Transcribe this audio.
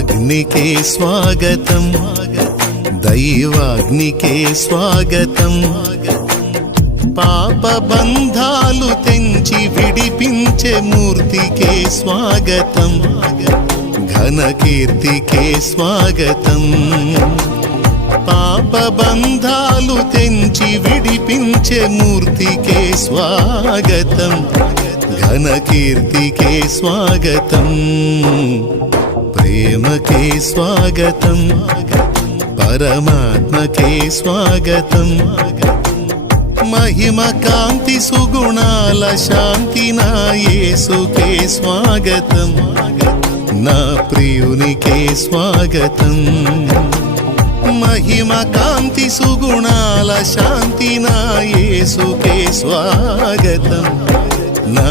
అగ్నికే స్వాగతం, దైవాగ్నికే స్వాగతం. పాప బంధాలు తెంచి విడిపించే మూర్తికే స్వాగతం, ఘనకీర్తికే స్వాగతం. పాప బంధాలు తెంచి విడిపించే మూర్తికే స్వాగతం, ఘనకీర్తికే స్వాగతం. ప్రేమకే స్వాగతం, పరమాత్మకే స్వాగతం. మహిమ కాంతి సుగుణాల శాంతి నా యేసుకే స్వాగతం, నా ప్రియునికే స్వాగతం. మహిమ కాంతి సుగుణాల శాంతి నా యేసుకే స్వాగతం, నా